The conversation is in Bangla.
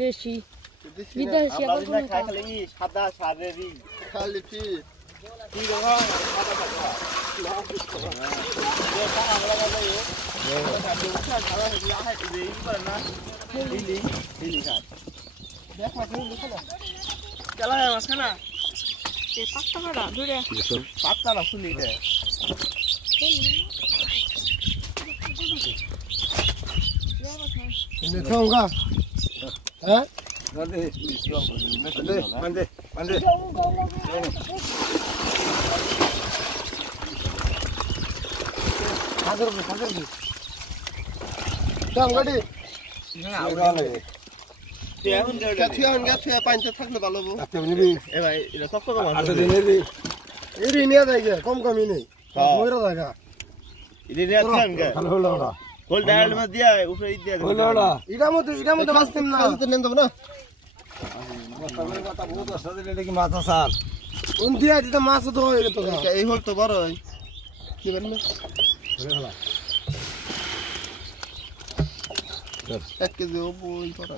দেশি বিদেশি আবার কোন খালি সাদা সারেরি খালি কি রকম সাদা সাদা আমরা গালে সাদা সাদা হাই এই করে না হিলি খায় দেখ মাছ লিখো না চলা যায় মাছ না এ পাত্তা কাটা ধরে পাত্তা না ফুলি দে ini thongga eh mande sagar thongga di থিয়া পাইতে থাকলে ভালো হবো আচ্ছা নিবি এ ভাই এটা সব কত মাছ আচ্ছা নিবি এরি নিয়ে যাইগে কম কমই নেই মইরা জায়গা ইদে নিয়ে থাকেন গে ভালো হলো ওটা কোল ডাল মধ্যে দিয়া উপরে দিয়া হলো ওটা ইটা মধ্যে মাছ তিন না তো নেন দেব না মাছের কথা বহুত আছে দিলে কি মাছ আসার কোন দিয়া দিতে মাছ তো হয়ে গেল তো এই হল তো বড় কি বললেন হলো 1 কেজি ও বই করা